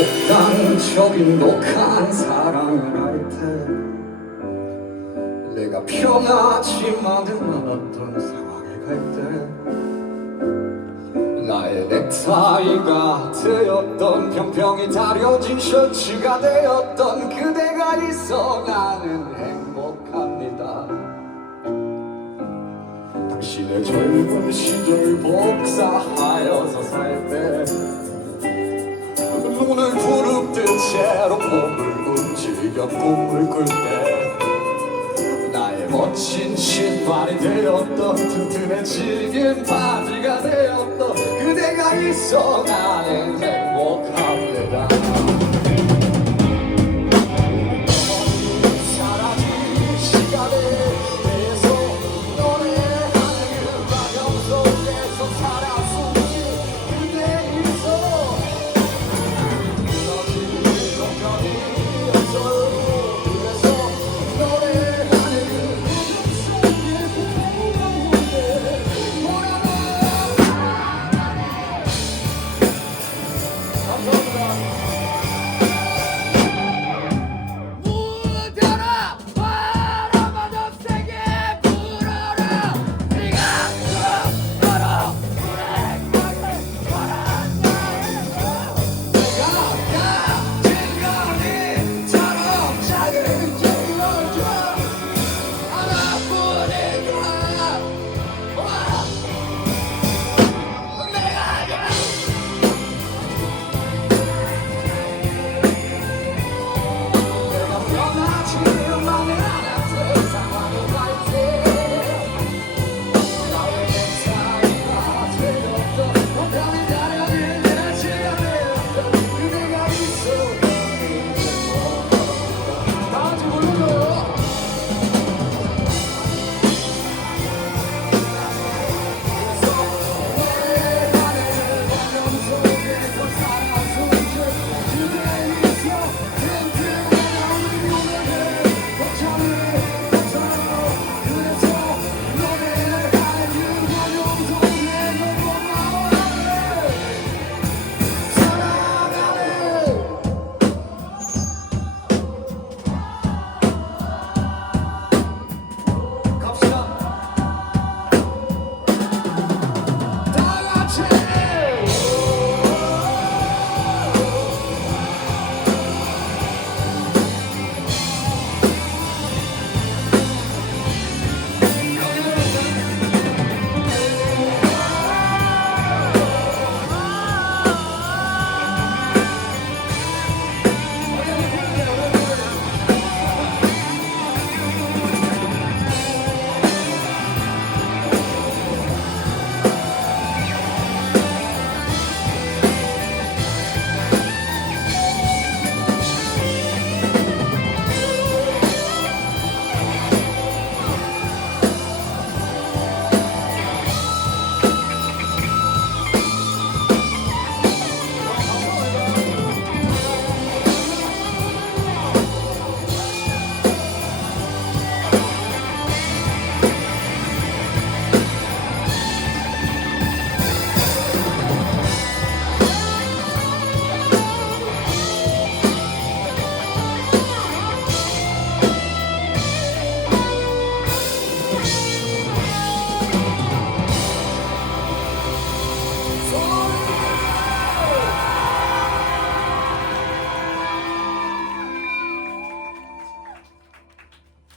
독단적인 독한 사랑을 할 때 내가 편하지만은 않았던 상황에 갈 때 나의 넥타이가 되었던 병평이 다려진 셔츠가 되었던 그대가 있어 나는 행복합니다. 당신의 젊은 시절 복사하여서 움직여 꿈을 꿀때 나의 멋진 신발이 되었던 튼튼해지긴 바지가 되었던 그대가 있어 나는